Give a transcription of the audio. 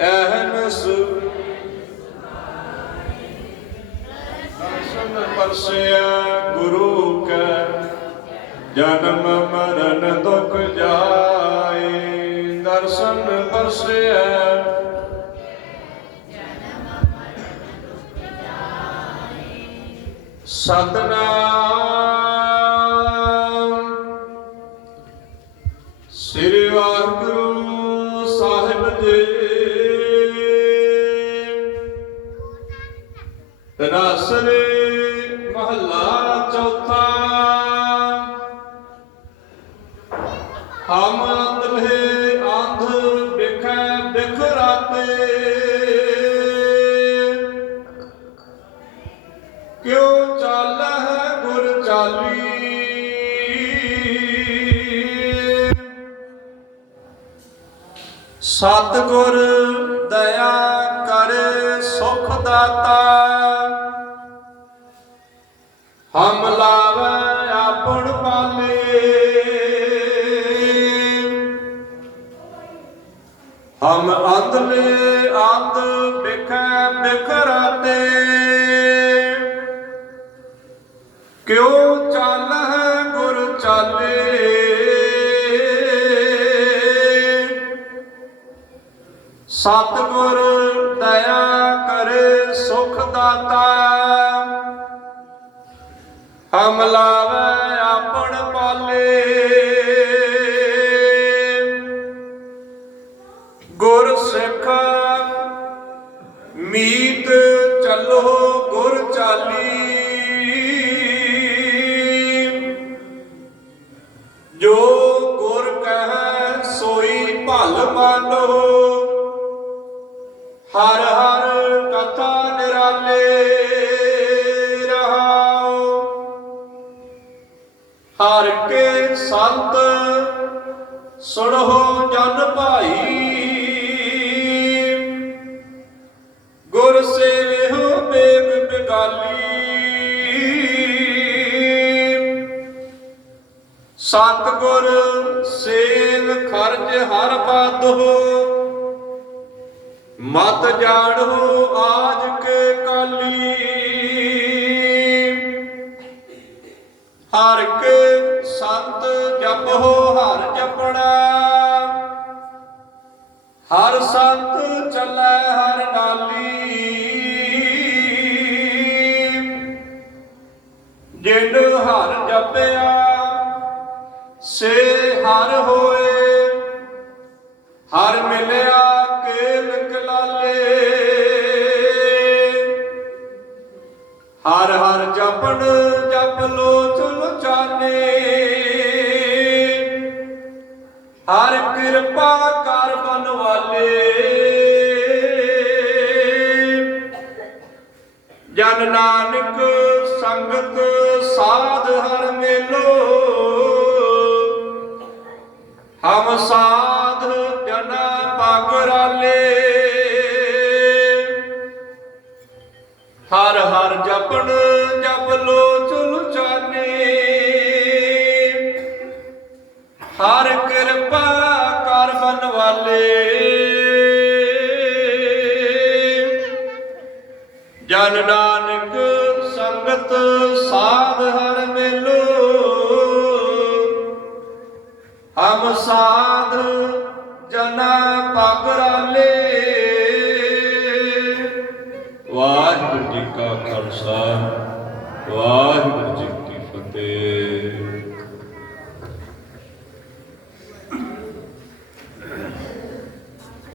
ਅਹਨਸ ਦਰਸ਼ਨ ਪਰਸਿਆ ਗੁਰੂ ਕੈ ਜਨਮ ਮਰਨ ਦੁਖ ਜਾਏ ਦਰਸ਼ਨ ਪਰਸਿਆ ਸਤਨਾਮ ਤਨਾਸਰੇ ਮਹੱਲਾ ਚੌਥਾ। ਹਮ ਅੰਧਲੇ ਅੰਧ ਵਿਖੈ ਵਿਖ ਰਾਤੇ। ਕਿਉ ਚਾਲਹਿ ਗੁਰ ਚਾਲੀ? ਸਤਗੁਰ ਦਇਆ ਕਰ ਸੁਖ ਦਾਤਾ। ਹਮ ਲਾਵੇ ਆਪਣ ਪਾਲੇ। ਹਮ ਅੰਧਲੇ ਅੰਧ ਵਿਖੈ ਬਿਖਰਾਤੇ। ਕਿਉ ਚਾਲਹਿ ਗੁਰ ਚਾਲੇ? ਸਤਿਗੁਰ ਦਇਆ ਕਰੇ ਸੁਖ ਦਾਤਾ। ਹਮ ਲਾਵੇ ਆਪਣ ਪਾਲੇ। ਗੁਰ ਸਿੱਖ ਮੀਤ ਚੱਲੋ ਗੁਰ ਚਾਲੀ। ਜੋ ਗੁਰ ਕਹੈ ਸੋਈ ਭਲ ਮਾਨੋ। ਹਰ ਹਰ ਕਥਾ ਨਿਰਾਲੇ। ਹਰ ਕੇ ਸੰਤ, ਸੁਣੋ ਜਨ ਭਾਈ। ਗੁਰ ਸੇਵਿਓ ਬੇਗ ਬਿਗਾਲੀ। ਸਤ ਗੁਰ ਸੇਵ ਖਰਜ ਹਰ ਬਾਦੋ ਮਤ ਜਾਣੋ ਆਜ ਕੇ ਕਾਲੀ ਸੰਤ ਜਪੋ, ਹਰ ਜਪਣਾ। ਹਰ ਸੰਤ ਚੱਲੈ, ਹਰ ਨਾਲੀ। ਜਿਨ ਹਰ ਜਪਿਆ, ਸੇ ਹਰ ਹੋਏ। ਹਰ ਮਿਲਿਆ, ਕੇਲ ਕਲਾਲੇ। ਹਰ ਹਰ ਜਪਣ ਜਪ ਲੋ ਚੁਲ ਚਾਨੇ। ਹਰ ਕਿਰਪਾ ਕਰ ਬਨਵਾਲੇ ਜਨ ਨਾਨਕ ਸੰਗਤ ਸਾਧ ਹਰ ਮੇਲੋ। ਹਮ ਸਾਧ ਜਨਾ ਪਾਗਰਾਲੇ ਹਰ ਹਰ ਜਪਣ ਜਪ ਲੋ। ਹਰ ਕਿਰਪਾ ਕਰ ਬਨਵਾਲੇ। ਜਨ ਨਾਨਕ ਸੰਗਤ ਸਾਧ ਹਰ ਮੇਲੋ। ਹਮ ਸਾਧ ਜਨਾ ਪਗਰਾਲੇ ਵਾਹਿਗੁਰੂ ਜੀ ਕਾ ਖਾਲਸਾ, ਵਾਹਿਗੁਰੂ ਜੀ ਕੀ ਫਤਿਹ।